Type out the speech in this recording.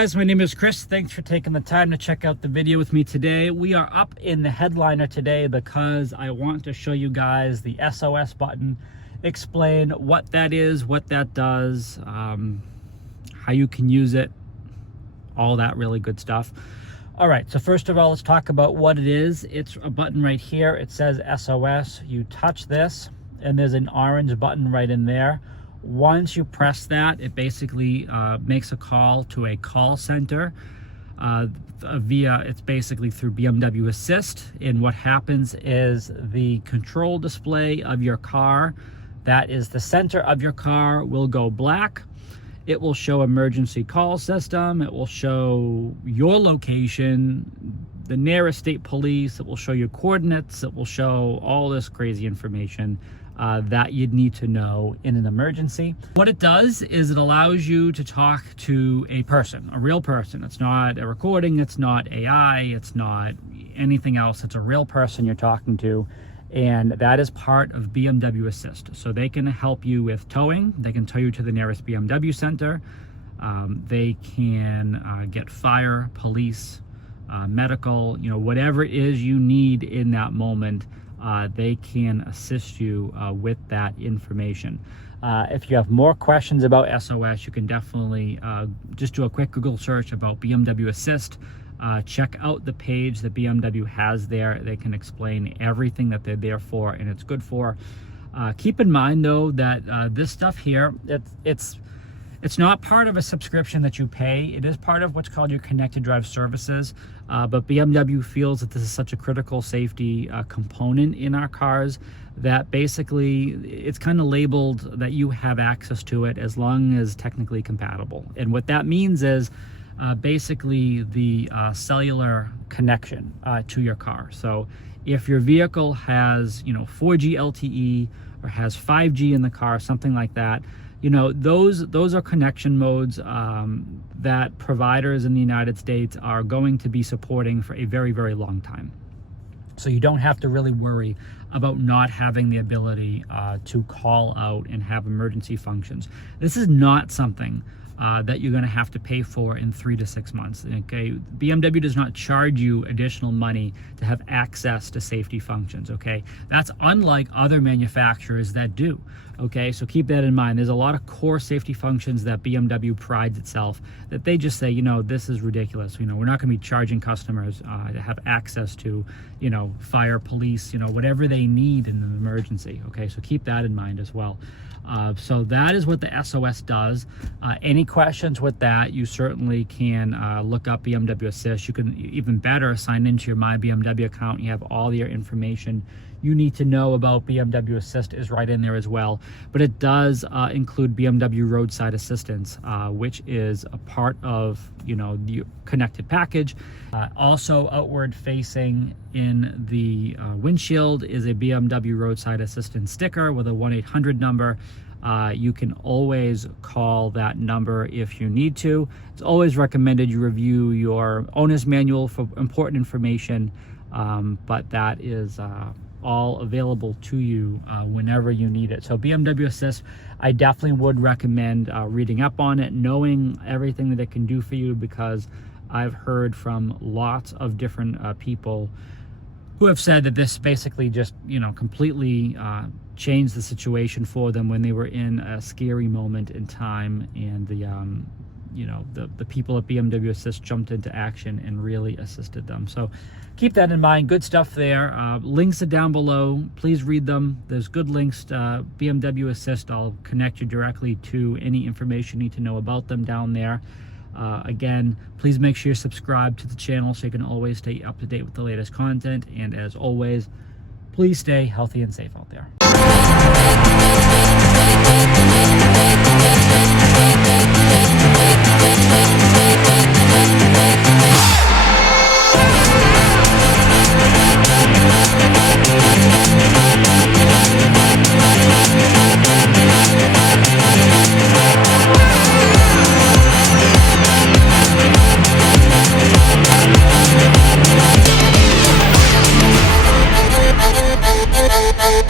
Guys, my name is Chris. Thanks for taking the time to check out the video with me today. We are up in the headliner today because I want to show you guys the SOS button, explain what that is, what that does, how you can use it, all that really good stuff. All right, so first of all, let's talk about what it is. It's a button right here. It says SOS. You touch this and there's an orange button right in there. Once you press that, it basically makes a call to a call center it's basically through BMW Assist. And what happens is the control display of your car, that is the center of your car, will go black. It will show emergency call system. It will show your location, the nearest state police. It will show your coordinates. It will show all this crazy information that you'd need to know in an emergency. What it does is it allows you to talk to a person, a real person. It's not a recording, it's not AI, it's not anything else. It's a real person you're talking to, and that is part of BMW Assist. So they can help you with towing. They can tow you to the nearest BMW center. They can get fire, police, medical, whatever it is you need in that moment. They can assist you with that information. If you have more questions about SOS, you can definitely just do a quick Google search about BMW Assist. Check out the page that BMW has there. They can explain everything that they're there for and it's good for. Keep in mind though that this stuff here, it's not part of a subscription that you pay. It is part of what's called your connected drive services. But BMW feels that this is such a critical safety component in our cars that basically it's kind of labeled that you have access to it as long as technically compatible. And what that means is basically the cellular connection to your car. So if your vehicle has 4G LTE or has 5G in the car, something like that, those are connection modes that providers in the United States are going to be supporting for a very, very long time. So you don't have to really worry about not having the ability to call out and have emergency functions. This is not something that you're going to have to pay for in 3 to 6 months. Okay, BMW does not charge you additional money to have access to safety functions. Okay, that's unlike other manufacturers that do. Okay, so keep that in mind. There's a lot of core safety functions that BMW prides itself that they just say, this is ridiculous. We're not going to be charging customers to have access to, fire, police, whatever they need in an emergency. Okay, so keep that in mind as well. So that is what the SOS does. Any questions with that, you certainly can look up BMW Assist. You can even better sign into your My BMW account. You have all your information you need to know about BMW Assist is right in there as well. But it does include BMW Roadside Assistance, which is a part of the connected package. Also outward facing in the windshield is a BMW Roadside Assistance sticker with a 1-800 number. You can always call that number if you need to. It's always recommended you review your owner's manual for important information, but that is all available to you whenever you need it. So BMW Assist, I definitely would recommend reading up on it, knowing everything that it can do for you, because I've heard from lots of different people who have said that this basically just, completely changed the situation for them when they were in a scary moment in time, and the people at BMW Assist jumped into action and really assisted them. So keep that in mind. Good stuff there. Links are down below. Please read them. There's good links to BMW Assist. I'll connect you directly to any information you need to know about them down there. Again, please make sure you subscribe to the channel so you can always stay up to date with the latest content. And as always, please stay healthy and safe out there. Bye.